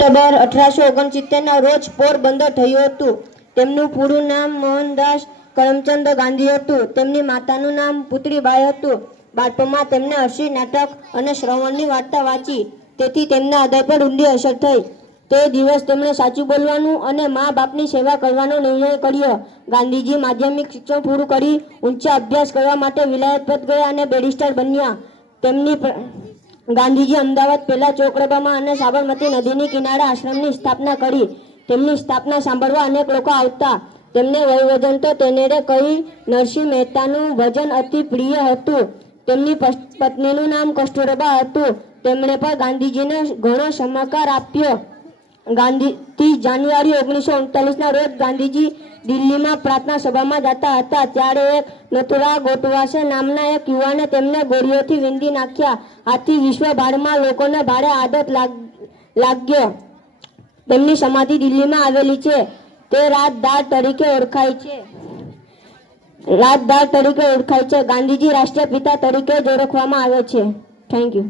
October 1869ના રોજ પોરબંદર થયું હતું. તેમનું પૂરું નામ મોહનદાસ કરમચંદ ગાંધી હતું. તેમની માતાનું નામ પુતળીબાઈ હતું. બાળપણમાં તેમને હસી નાટક અને શ્રવણની વાર્તા વાંચી, તેથી તેમના હૃદય પર ઊંડી અસર થઈ. તે દિવસ તેમણે સાચું બોલવાનું અને મા બાપની સેવા કરવાનો નિર્ણય કર્યો. ગાંધીજી માધ્યમિક શિક્ષણ પૂરું કરી ઊંચા અભ્યાસ કરવા માટે વિલાયત પદ ગયા અને બેરિસ્ટર બન્યા. ગાંધીજી અમદાવાદ પહેલા ચોકડબામાં અને સાબરમતી નદીની કિનારે આશ્રમની સ્થાપના કરી. તેમની સ્થાપના સાંભળવા અનેક લોકો આવતા. તેમને વયવજંતો તેનેડે કહી નરસિંહ મહેતાનું ભજન અતિ પ્રિય હતું. તેમની પત્નીનું નામ કસ્તુરબા હતું. તેમણે પણ ગાંધીજીને ઘણો સહકાર આપ્યો. જાન્યુઆરી 1939ના રોજ ગાંધીજી દિલ્હીમાં પ્રાર્થના સભામાં જતા હતા, ત્યારે એક નથુરામ ગોટવાસે નામના એક યુવાને તેમને ગોળીઓથી વીંધી નાખ્યા. આથી વિશ્વભરમાં લોકોને ભારે આઘાત લાગ્યો. તેમની સમાધિ દિલ્હીમાં આવેલી છે. તે રાજદાર તરીકે ઓળખાય છે. ગાંધીજી રાષ્ટ્રીય પિતા તરીકે જ ઓળખવામાં આવે છે. Thank you.